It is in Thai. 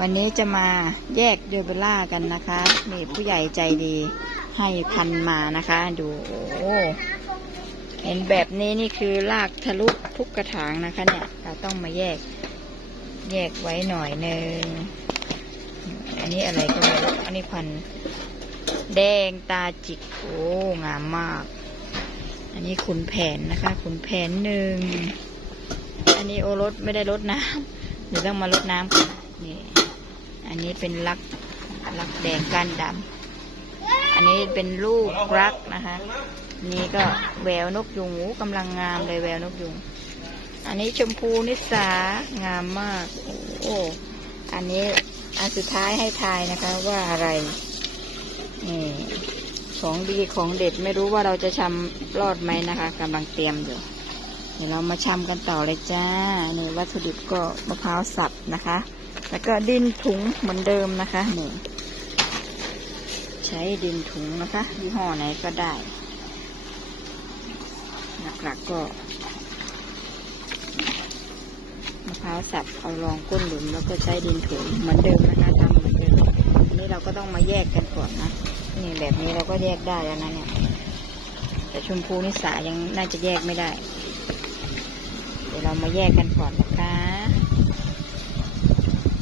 วันนี้จะมาแยกเดอเบล่ากันนะคะนี่ผู้ใหญ่ใจดีให้พันมานะคะ ดูโอ้โหเห็นแบบนี้นี่คือลากทะลุทุกกระถางนะคะ เนี่ยเราต้องมาแยกแยกไว้หน่อยหนึ่งอันนี้อะไรก็ไม่รู้อันนี้พันแดงตาจิกโอ้งามมาก อันนี้ขุนแผนนะคะ ขุนแผนหนึ่งอันนี้โอรสไม่ได้รดน้ำเดี๋ยวต้องมารดน้ำก่อนนี่ อันนี้เป็นลักลักแดงก้านดำอันนี้เป็นลูกรักนะคะนี่ก็แววนกยุงโอ้กำลังงามเลยแววนกยุง อันนี้ชมพูนิสางามมาก โอ้อันนี้อันสุดท้ายให้ทายนะคะว่าอะไรนี่ของดีของเด็ดไม่รู้ว่าเราจะชำรอดไหมนะคะกำลังเตรียมอยู่เดี๋ยวเรามาชำกันต่อเลยจ้านี่วัตถุดิบก็มะพร้าวสับนะคะ แล้วก็ดินถุงเหมือนเดิมนะคะนี่ใช้ดินถุงนะคะยี่ห้อไหนก็ได้หลักๆก็มะพร้าวสับเอารองก้นหลุมแล้วก็ใช้ดินถุงเหมือนเดิมนะคะทำเหมือนเดิมอันนี้เราก็ต้องมาแยกกันก่อนนะนี่แบบนี้เราก็แยกได้แล้วนะเนี่ยแต่ชมพูนิสายังน่าจะแยกไม่ได้ เดี๋ยวเรามาแยกกันก่อนนะคะ